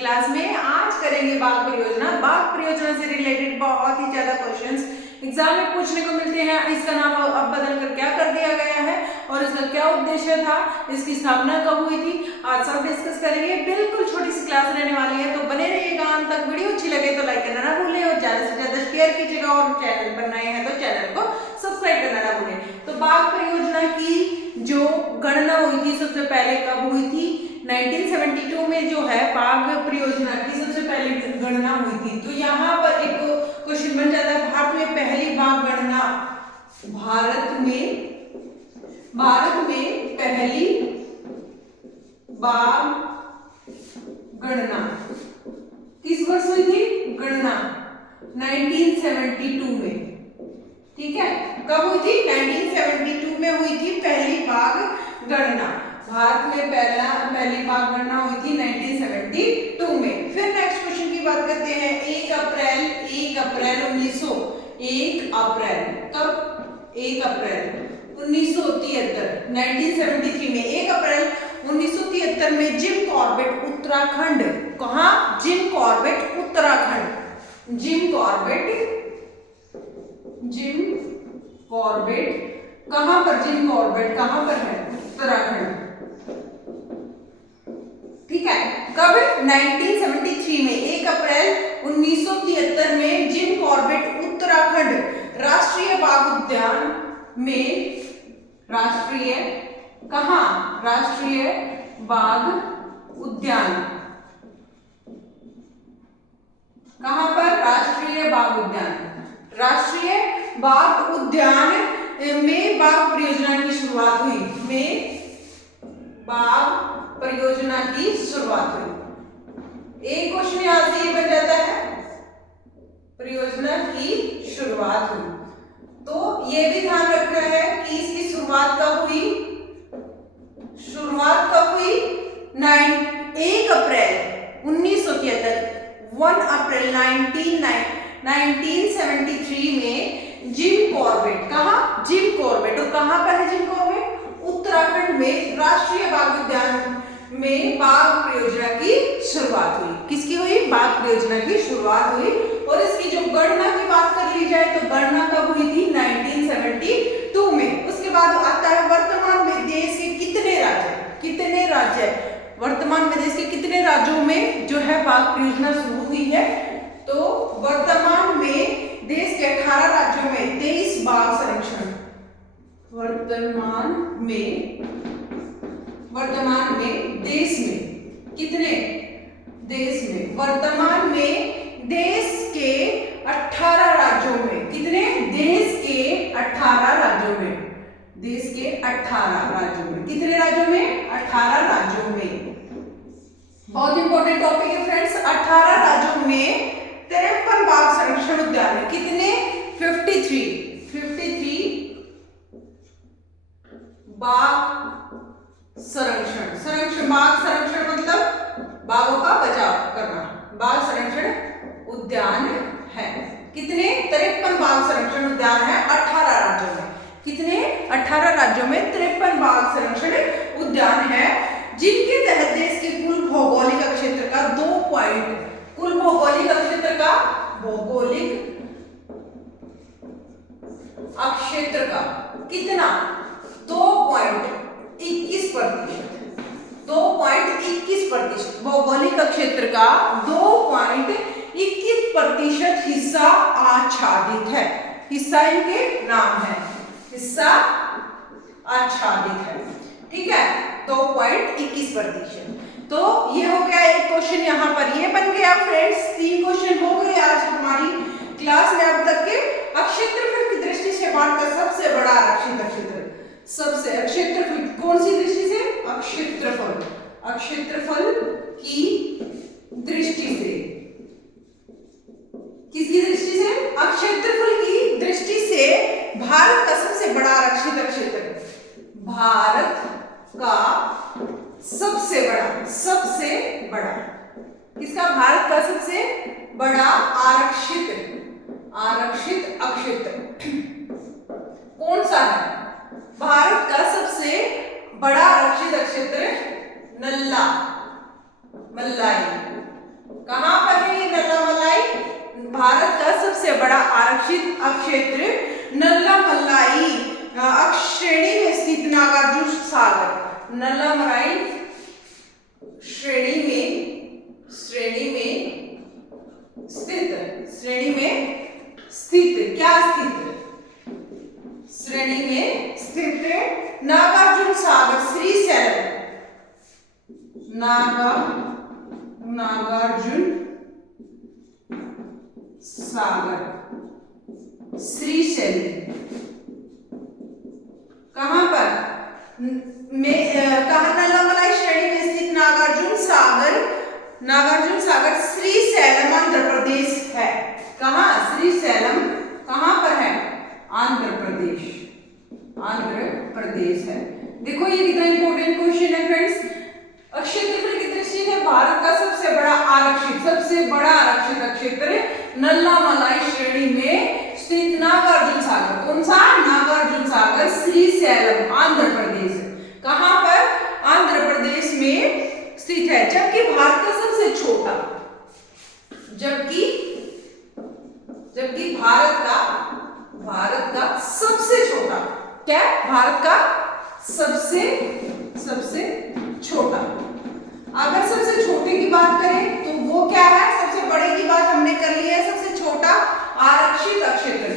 Class में आज करेंगे बाघ परियोजना। बाघ परियोजना से रिलेटेड बहुत ही ज्यादा क्वेश्चंस एग्जाम में पूछने को मिलते हैं। इसका नाम अब बदल कर क्या कर दिया गया है और इसका क्या उद्देश्य था, इसकी स्थापना कब हुई थी, आज सब डिस्कस करेंगे। बिल्कुल छोटी सी क्लास रहने वाली है, तो बने रहिएगा अंत तक। वीडियो अच्छी लगे तो लाइक करना ना भूलें और ज्यादा से ज्यादा शेयर कीजिएगा, और चैनल पर नए हैं तो चैनल को सब्सक्राइब करना ना भूलें। तो बाघ परियोजना की जो गणना हुई थी सबसे पहले कब हुई थी? 1972 में जो है बाघ परियोजना की सबसे पहले गणना हुई थी। तो यहाँ पर एक क्वेश्चन बन जाता है, भारत में पहली बाघ गणना, भारत में पहली बाघ गणना किस वर्ष हुई थी? गणना 1972 में। ठीक है, कब हुई थी? 1972 में हुई थी पहली बाघ गणना। भारत में पहली बाघ गणना हुई थी 1972 में। फिर नेक्स्ट क्वेश्चन की बात करते हैं। 1 अप्रैल 1973 में 1 अप्रैल 1973 में जिम कॉर्बेट उत्तराखंड, कहां? Jim Corbett Uttarakhand. Jim Corbett कहां पर? जिम कॉर्बेट कहां पर है? उत्तराखंड। ठीक है, कब? 1973 में 1 अप्रैल 1973 में जिम कॉर्बेट उत्तराखंड राष्ट्रीय बाघ उद्यान में, राष्ट्रीय कहां? राष्ट्रीय बाघ उद्यान कहां पर? राष्ट्रीय बाघ उद्यान। राष्ट्रीय बाघ उद्यान में बाघ परियोजना की शुरुआत हुई। बाघ परियोजना की शुरुआत हुई। एक क्वेश्चन यहां से ये बन जाता है, परियोजना की शुरुआत हुई। तो ये भी ध्यान रखना है कि इसकी शुरुआत कब हुई? शुरुआत कब हुई? 1 अप्रैल 1973, 1 अप्रैल 1973 में जिम कॉर्बेट, कहां? Jim Corbett. और कहां पर है जिम कॉर्बेट? उत्तराखंड में राष्ट्रीय बाघ उद्यान में बाघ परियोजना की शुरुआत हुई। किसकी हुई? बाघ परियोजना की शुरुआत हुई। और इसकी जो गणना की बात कर ली जाए तो गणना कब हुई थी? 1972 में। उसके बाद आता है वर्तमान में देश के कितने राज्य वर्तमान में देश के कितने राज्यों में जो है बाघ परियोजना शुरू हुई है? तो वर्तमान में देश के 18 राज्यों में 23 बाघ संरक्षण, वर्तमान में देश में कितने? देश में वर्तमान में देश के 18 राज्यों में कितने? देश के 18 राज्यों में, देश के 18 राज्यों में। कितने राज्यों में? 18 राज्यों में। बहुत इंपॉर्टेंट टॉपिक है फ्रेंड्स। 18 राज्यों में 53 बाघ संरक्षण उद्यान है। कितने? 53 बाघ संरक्षण बाघ संरक्षण मतलब बाघों का बचाव करना, बाघ संरक्षण उद्यान है। कितने? 53 बाघ संरक्षण उद्यान है 18 राज्यों में। कितने? 18 राज्यों में 53 बाघ संरक्षण उद्यान है, जिनके तहत देश के कुल भौगोलिक क्षेत्र का 2 पॉइंट, कुल भौगोलिक क्षेत्र का, भौगोलिक क्षेत्र का कितना? 2.21%। भौगोलिक क्षेत्र का 2.21% हिस्सा आच्छादित है। हिस्सा इनके नाम है, हिस्सा आच्छादित है। ठीक है, 2.21%। तो ये हो गया एक क्वेश्चन, यहाँ पर ये बन गया फ्रेंड्स। 3 क्वेश्चन हो गए आज हमारी क्लास में अब तक के। क्षेत्रफल की दृष्टि से भारत का सबसे बड़ा आरक्षित क्षेत्र, सबसे क्षेत्रफल कौन सी दृष्टि से? क्षेत्रफल की दृष्टि से। किसकी दृष्टि से? क्षेत्रफल की दृष्टि से भारत का सबसे बड़ा आरक्षित क्षेत्र, भारत का सबसे बड़ा किसका? भारत का सबसे बड़ा आरक्षित क्षेत्र कौन सा है? भारत का सबसे बड़ा आरक्षित क्षेत्र नल्ला, मल्लाई, कहाँ पर है ये नल्ला मलाई? भारत का सबसे बड़ा आरक्षित क्षेत्र नल्ला मलाई श्रेणी में स्थित नागार्जुन सागर। नल्ला मलाई श्रेणी में स्थित क्या स्थित? श्रेणी में स्थित नागार्जुन सागर श्रीशैलम। नागार्जुन सागर श्रीशैलम कहां पर? कहा नल्ला मलाई श्रेणी में स्थित नागार्जुन सागर श्रीशैलम आंध्र प्रदेश है। कहां? श्रीशैलम कहां पर है? आंध्र प्रदेश है। देखो ये कितना इंपॉर्टेंट क्वेश्चन है फ्रेंड्स। क्षेत्रफल की दृष्टि से भारत का सबसे बड़ा आरक्षित क्षेत्र नल्ला मलाई श्रेणी में स्थित नागार्जुन सागर। कौन सा? नागार्जुन सागर श्रीशैलम आंध्र प्रदेश। कहां पर? आंध्र प्रदेश में स्थित है। जबकि भारत का सबसे छोटा भारत का सबसे छोटा क्या? भारत का सबसे छोटा। अगर सबसे छोटे की बात करें तो वो क्या है? सबसे बड़े की बात हमने कर ली है। सबसे छोटा आरक्षित क्षेत्र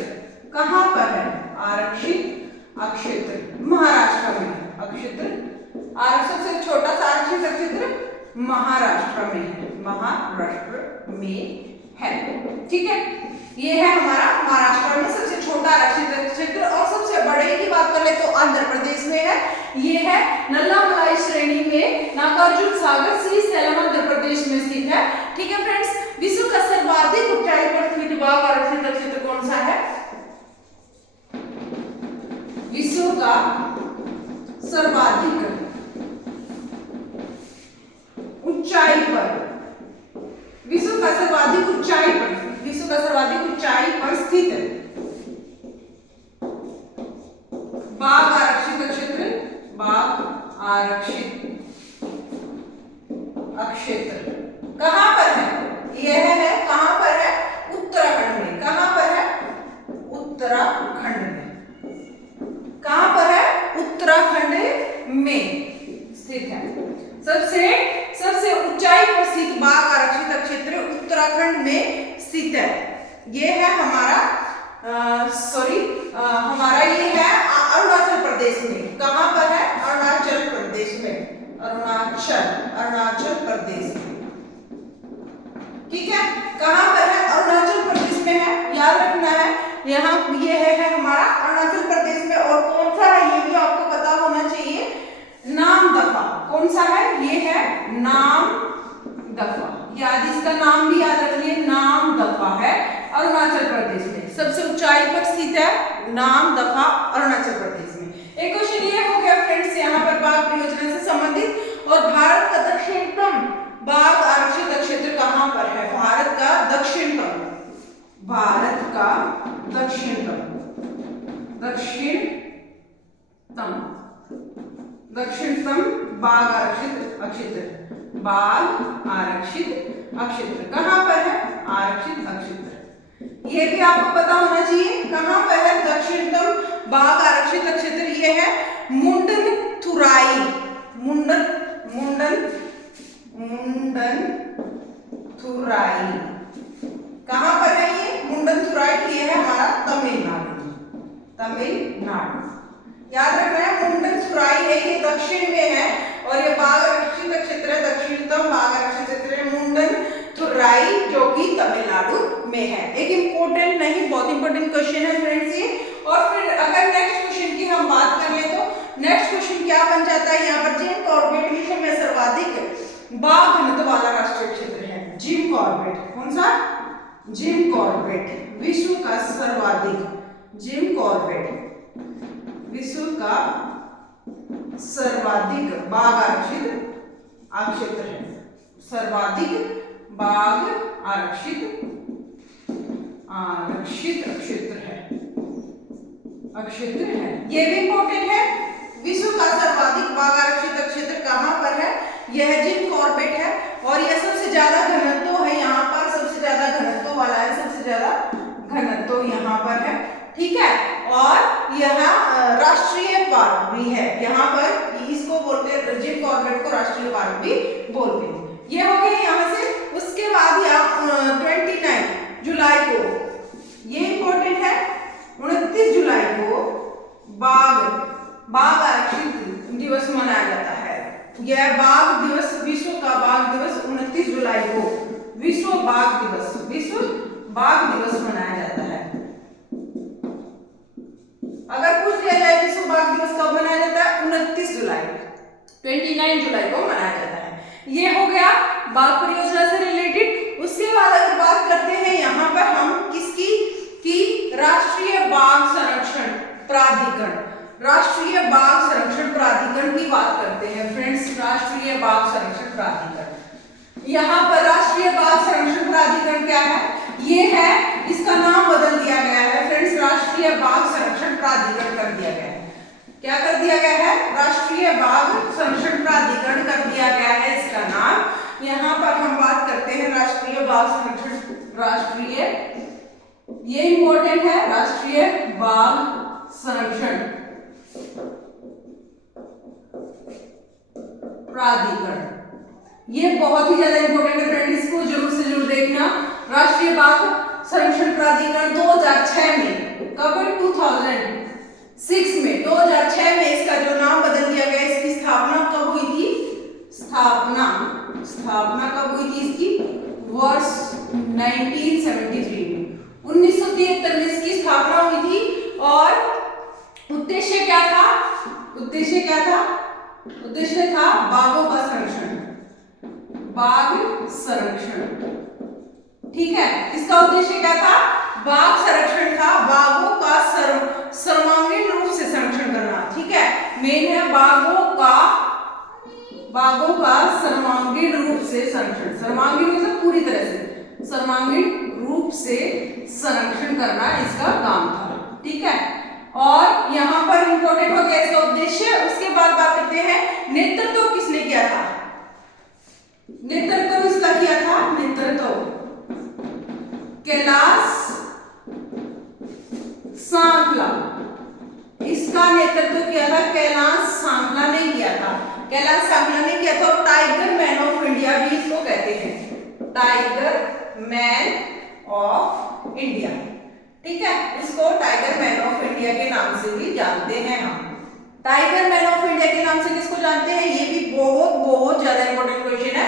कहां पर है? आरक्षित क्षेत्र महाराष्ट्र में। सबसे छोटा सा आरक्षित क्षेत्र महाराष्ट्र में है। ठीक है, ये है हमारा महाराष्ट्र में सबसे छोटा आरक्षित क्षेत्र। और सबसे बड़े की बात कर ले तो आंध्र प्रदेश में है। ये है नल्ला मलाई श्रेणी में नागार्जुन सागर श्रीशैलम आंध्र प्रदेश में स्थित है। ठीक है फ्रेंड्स, विश्व का सर्वाधिक ऊंचाई पर स्थित बाघ आरक्षित क्षेत्र कौन सा है? विश्व का सर्वाधिक ऊंचाई पर स्थित बाघ आरक्षित क्षेत्र कहां पर है? यह है कहां पर है? उत्तराखंड में। कहां पर है? उत्तराखंड में। कहां पर है? उत्तराखंड में स्थित है। सबसे ऊंचाई पर स्थित बाघ आरक्षित क्षेत्र उत्तराखंड में स्थित है। ये है हमारा ये है अरुणाचल प्रदेश में। कहां पर है? अरुणाचल प्रदेश में। अरुणाचल प्रदेश में। ठीक है, कहां पर है? अरुणाचल प्रदेश में है, याद रखना है। यहाँ ये है हमारा अरुणाचल प्रदेश में। और कौन सा है ये भी आपको पता होना चाहिए, नामदफा। कौन सा है? ये है नामदफा। याद, इसका नाम भी याद रखिए, नामदफा है अरुणाचल प्रदेश में। सबसे ऊंचाई पर स्थित है नामदफा अरुणाचल प्रदेश में। एक क्वेश्चन ये हो गया फ्रेंड्स यहाँ पर बाघ परियोजना से संबंधित। और भारत का दक्षिणतम बाघ आरक्षित क्षेत्र कहां पर है? भारत का दक्षिणतम बाघ आरक्षित क्षेत्र कहां पर है? आरक्षित क्षेत्र। ये भी आपको पता होना चाहिए कहां पर है दक्षिणतम बाघ आरक्षित क्षेत्र। ये है मुंडनथुराई। मुंडनथुराई कहां पर है? ये मुंडनथुराई ये है हमारा तमिलनाडु। याद रखना है, मुंडनथुराई है ये दक्षिण में है। और ये बाघ आरक्षित क्षेत्र है, दक्षिणतम बाघ आरक्षित क्षेत्र है मुंडनथुराई, जो कि तमिलनाडु में है। एक इंपॉर्टेंट नहीं, बहुत इंपॉर्टेंट क्वेश्चन है फ्रेंड्स ये। और फिर अगर नेक्स्ट क्वेश्चन की हम बात कर ले तो नेक्स्ट क्वेश्चन क्या बन जाता है यहाँ पर? जिम कॉर्बेट विश्व में सर्वाधिक बाघ घनत्व वाला राष्ट्रीय क्षेत्र है। जिम कॉर्बेट कौन सा? जिम कॉर्बेट विश्व का सर्वाधिक बाघ आरक्षित क्षेत्र है। सर्वाधिक बाघ आरक्षित क्षेत्र है। ये भी इंपॉर्टेंट है। विश्व का सर्वाधिक बाघ आरक्षित क्षेत्र कहां पर है? यह जिम कॉर्बेट है। और यह सबसे ज्यादा घनत्व है यहाँ सबसे ज्यादा घनत्व यहाँ पर है, ठीक है। और यहाँ राष्ट्रीय पार्क भी है, यहाँ पर इसको बोलते हैं, जिम कॉर्बेट को राष्ट्रीय पार्क भी बोलते हैं। ये हो गया यहाँ से। उसके बाद 29 जुलाई को, ये इंपॉर्टेंट है, 29 जुलाई को बाघ आरक्षित दिवस मनाया जाता है। यह बाघ दिवस, विश्व का बाघ दिवस 29 जुलाई को विश्व बाघ दिवस मनाया जाता है। अगर पूछ लिया जाए विश्व बाघ दिवस कब मनाया जाता है, 29 जुलाई 29 जुलाई को मनाया जाता है। ये हो गया बाघ परियोजना से रिलेटेड। उसके बाद अगर बात करते हैं यहाँ पर हम किसकी, कि राष्ट्रीय बाघ संरक्षण प्राधिकरण, राष्ट्रीय बाघ संरक्षण प्राधिकरण की बात करते हैं फ्रेंड्स। राष्ट्रीय बाघ संरक्षण प्राधिकरण, यहाँ पर राष्ट्रीय बाघ संरक्षण प्राधिकरण क्या है, ये है, इसका नाम बदल दिया गया है फ्रेंड्स, राष्ट्रीय बाघ संरक्षण प्राधिकरण कर दिया गया है। क्या कर दिया गया है, राष्ट्रीय बाघ संरक्षण प्राधिकरण कर दिया गया है इसका नाम। यहाँ पर हम बात करते हैं राष्ट्रीय बाघ संरक्षण, राष्ट्रीय, ये इंपॉर्टेंट है, राष्ट्रीय बाघ संरक्षण प्राधिकरण, ये बहुत ही ज्यादा इंपॉर्टेंट है फ्रेंड, इसको जरूर से जरूर देखना। राष्ट्रीय बाघ संरक्षण प्राधिकरण 2006 में, कब, 2006 में, 2006 में इसका जो नाम बदल दिया गया। इसकी स्थापना कब हुई थी, स्थापना कब हुई थी इसकी, वर्ष 1973 में, 1973 में इसकी स्थापना हुई थी। और उद्देश्य क्या था, उद्देश्य था बाघों का संरक्षण, बाघ संरक्षण, ठीक है। इसका उद्देश्य क्या था, बाघ संरक्षण था, बाघों का सर्वांगीण रूप से संरक्षण करना, ठीक है। मेन है बाघों का सर्वांगीण रूप से संरक्षण, सर्वांगीण मतलब पूरी तरह से, सर्वांगीण रूप से संरक्षण करना इसका काम था, ठीक है। और यहाँ पर इंपॉर्टेंट हो गया इसका उद्देश्य। उसके बाद बात करते हैं नेतृत्व किसने किया था, नेतृत्व इसका किया था, नेतृत्व कैलाश सांपला, इसका नेतृत्व किया था कैलाश सांपला ने किया था, कैलाश सांपला ने किया था। और टाइगर मैन ऑफ इंडिया भी इसको कहते हैं, टाइगर मैन ऑफ इंडिया, ठीक है। इसको टाइगर मैन ऑफ इंडिया के नाम से भी जानते हैं हम। टाइगर मैन ऑफ इंडिया के नाम से किसको जानते हैं, ये भी बहुत ज्यादा इंपॉर्टेंट क्वेश्चन है।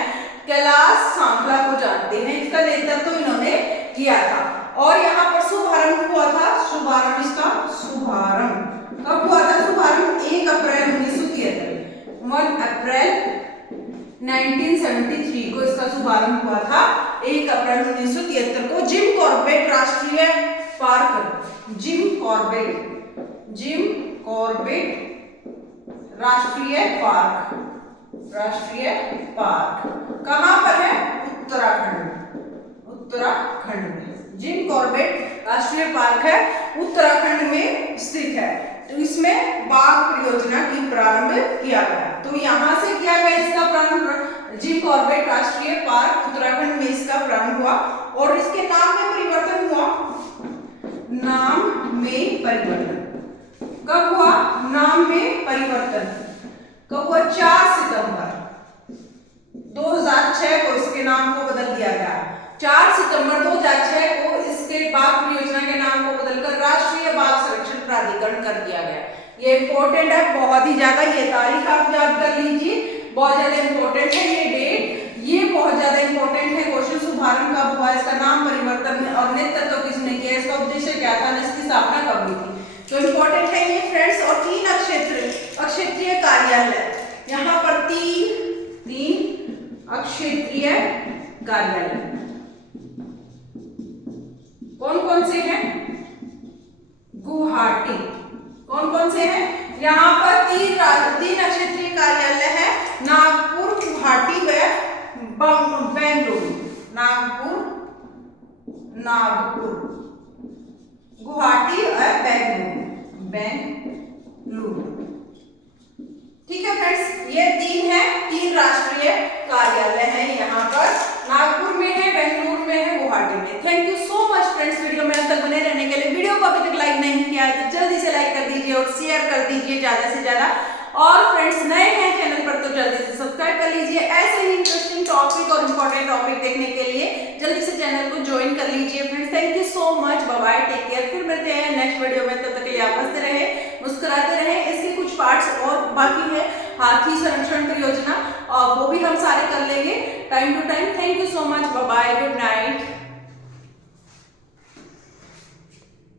कैलाश सांपला को जानते हैं, इसका नेतृत्व तो इन्होंने किया था। और यहाँ पर शुभारंभ हुआ था, इसका शुभारंभ कब हुआ था, शुभारंभ 1 अप्रैल 1973, 1 अप्रैल 1973 को इसका शुभारंभ हुआ था, 1 अप्रैल 1973 को। जिम कॉर्बेट राष्ट्रीय पार्क, जिम कॉर्बेट राष्ट्रीय पार्क कहां पर है, उत्तराखंड में। जिम कॉर्बेट राष्ट्रीय पार्क है, उत्तराखंड में स्थित है। तो इसमें बाघ परियोजना की प्रारंभ किया गया, तो यहाँ से किया गया इसका प्रारंभ, जिम कॉर्बेट राष्ट्रीय पार्क उत्तराखंड में इसका प्रारंभ हुआ। और इसके नाम में परिवर्तन हुआ, नाम में परिवर्तन कब हुआ, नाम में परिवर्तन कब हुआ, 4 सितंबर 2006 को इसके नाम को बदल दिया गया। 4 सितंबर 2006 को इसके बाघ परियोजना के नाम को बदलकर राष्ट्रीय बाघ संरक्षण प्राधिकरण कर दिया गया। ये इंपॉर्टेंट है बहुत ही ज्यादा, ये तारीख आप याद कर लीजिए, बहुत ज्यादा इंपॉर्टेंट है ये डेट, ये बहुत ज्यादा इंपॉर्टेंट है। क्वेश्चन शुभारंभ कब हुआ, इसका नाम परिवर्तन और नेतृत्व किसने किया, इसका उद्देश्य क्या था, इसकी स्थापना कब हुई थी, तो इंपॉर्टेंट है ये फ्रेंड्स। और 3 अक्षेत्रीय कार्यालय, यहाँ पर तीन अक्षेत्रीय कार्यालय कौन से हैं, गुवाहाटी, कौन से हैं, यहाँ पर 3 अक्षेत्रीय कार्यालय है, नागपुर, गुवाहाटी व बेंगलुरु, नागपुर गुवाहाटी और बेंगलुरु, ठीक है फ्रेंड्स। ये 3 राष्ट्रीय कार्यालय हैं, यहाँ पर नागपुर में है, बेंगलुरु में है, गुवाहाटी में। Thank you so much friends. Friends video में अंत तक बने रहने के लिए। वीडियो को अभी तक लाइक नहीं किया है तो जल्दी से लाइक कर दीजिए और शेयर कर दीजिए ज्यादा से ज्यादा। और फ्रेंड्स नए हैं चैनल पर तो जल्दी से सब्सक्राइब कर लीजिए। ऐसे ही इंटरेस्टिंग टॉपिक और इम्पोर्टेंट टॉपिक देखने के लिए जल्दी से चैनल को ज्वाइन कर लीजिए। Friends thank you so much, bye bye, take care. फिर मिलते हैं नेक्स्ट वीडियो में, तब तक के लिए आप हंसते रहे, मुस्कुराते रहे। इसके कुछ पार्ट्स और बाकी है, हाथी संरक्षण परियोजना, और वो भी हम सारे कर लेंगे time to time. Thank you so much, bye bye, good night.